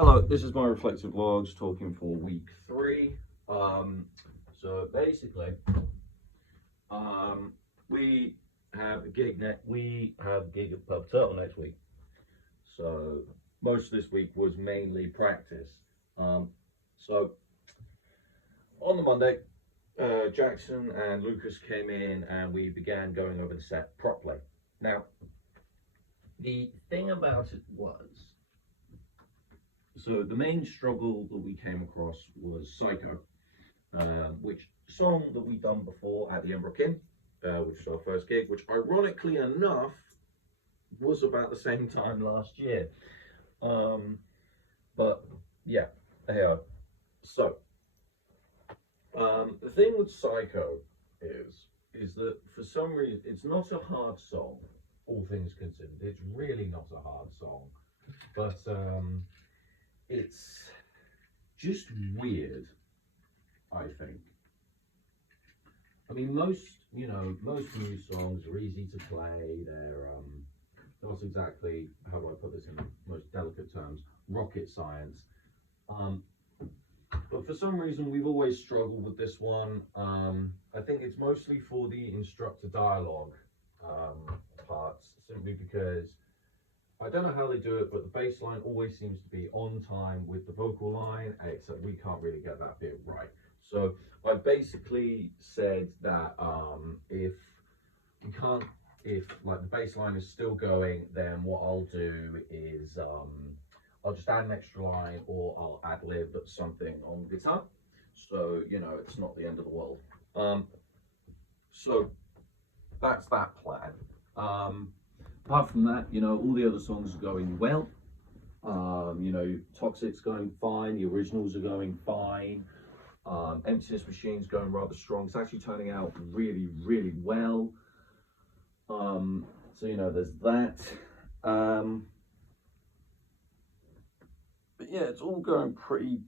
Hello, this is my reflective vlogs talking for week 3. So basically, we have a gig at Pub Turtle next week. So most of this week was mainly practice. So on the Monday, Jackson and Lucas came in and we began going over the set properly. Now, the thing about it was, so the main struggle that we came across was Psycho, which song that we'd done before at the Embrook Inn, which was our first gig, which ironically enough was about the same time last year. But yeah, hey. So the thing with Psycho is that for some reason it's not a hard song, all things considered. It's really not a hard song, but it's just weird, I think. I mean, most new songs are easy to play. They're not exactly, how do I put this in the most delicate terms, rocket science. But for some reason, we've always struggled with this one. I think it's mostly for the instructor dialogue parts, simply because I don't know how they do it, but the bass line always seems to be on time with the vocal line, except we can't really get that bit right. So I basically said that if like the bass line is still going, then what I'll do is I'll just add an extra line, or I'll ad-lib something on guitar. So, it's not the end of the world. So that's that plan. Apart from that, all the other songs are going well. Toxic's going fine, the originals are going fine. Emptiness Machine's going rather strong. It's actually turning out really, really well. So there's that. But yeah, it's all going pretty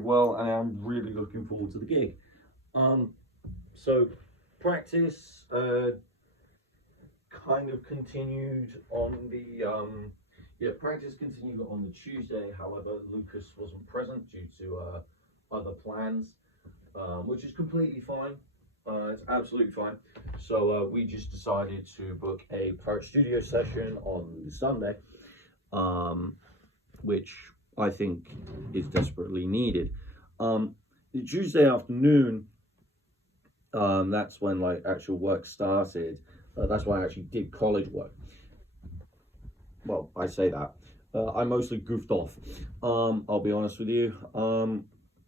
well, and I'm really looking forward to the gig. So practice kind of continued on the practice continued on the Tuesday. However, Lucas wasn't present due to other plans, which is completely fine. It's absolutely fine. So we just decided to book a Pirate Studio session on Sunday, which I think is desperately needed. The Tuesday afternoon, that's when like actual work started. That's why I actually did college work. Well, I say that. I mostly goofed off. I'll be honest with you.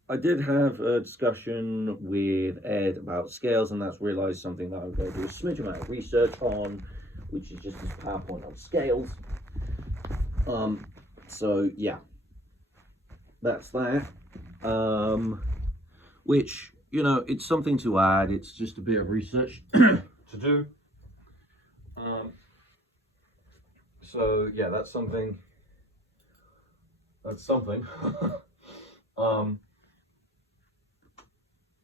I did have a discussion with Ed about scales, and that's realized something that I'm going to do a smidge amount of research on, which is just this PowerPoint on scales. So yeah, that's that. Which, it's something to add. It's just a bit of research to do. So yeah, that's something.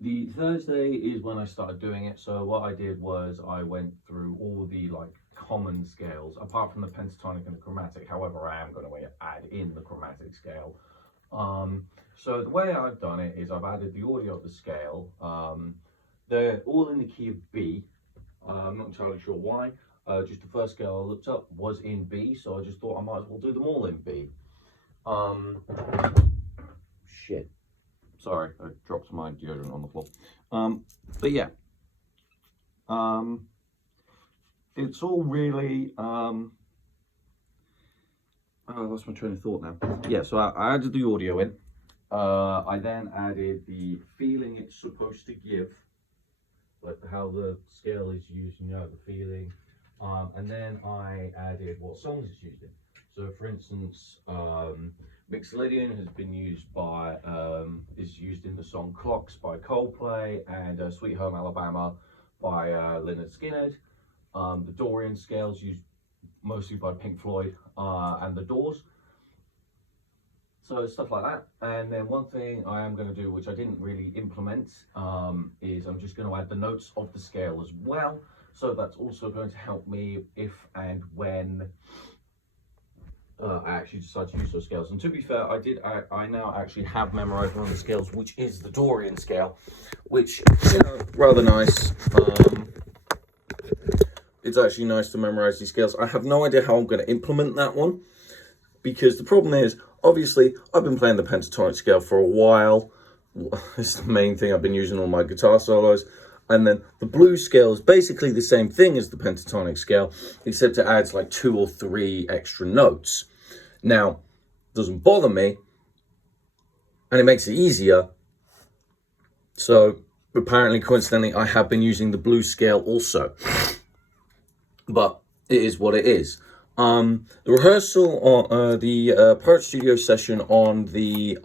The Thursday is when I started doing it. So what I did was I went through all the common scales, apart from the pentatonic and the chromatic. However, I am going to add in the chromatic scale. So the way I've done it is I've added the audio of the scale. They're all in the key of B. I'm not entirely sure why. Just the first scale I looked up was in B, so I just thought I might as well do them all in B. Shit. Sorry, I dropped my deodorant on the floor. But yeah. It's all really, I lost my train of thought now. Yeah, so I added the audio in. I then added the feeling it's supposed to give, like how the scale is used, the feeling. And then I added what songs it's used in. So for instance, Mixolydian has been used is used in the song Clocks by Coldplay, and Sweet Home Alabama by Lynyrd Skynyrd. The Dorian scale is used mostly by Pink Floyd and The Doors. So stuff like that. And then one thing I am going to do, which I didn't really implement, is I'm just going to add the notes of the scale as well. So that's also going to help me if and when I actually decided to use those scales. And to be fair, I now actually have memorized one of the scales, which is the Dorian scale, which, you know, rather nice. It's actually nice to memorize these scales. I have no idea how I'm going to implement that one, because the problem is, obviously, I've been playing the pentatonic scale for a while. It's the main thing I've been using on my guitar solos. And then the blues scale is basically the same thing as the pentatonic scale, except it adds like 2 or 3 extra notes. Now, it doesn't bother me, and it makes it easier. So, apparently, coincidentally, I have been using the blues scale also. But it is what it is. The rehearsal, or the Pirate Studio session on the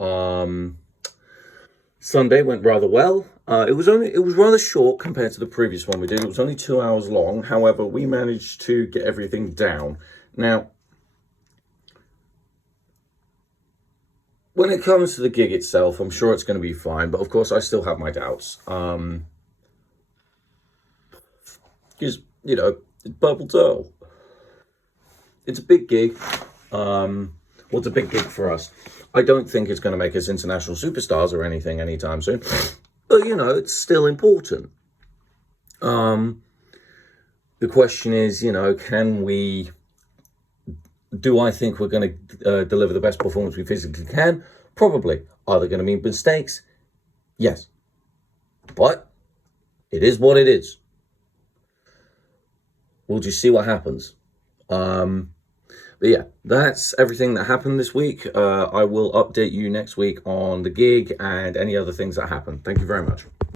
Sunday went rather well. It was rather short compared to the previous one we did. It was only 2 hours long. However, we managed to get everything down. Now, when it comes to the gig itself, I'm sure it's going to be fine. But of course, I still have my doubts. Because, you know, it's Purple Turtle. It's a big gig. Well, it's a big gig for us. I don't think it's going to make us international superstars or anything anytime soon. But, you know, it's still important. The question is, you know, do I think we're going to deliver the best performance we physically can? Probably. Are there going to be mistakes? Yes. But it is what it is. We'll just see what happens. But yeah, that's everything that happened this week. I will update you next week on the gig and any other things that happen. Thank you very much.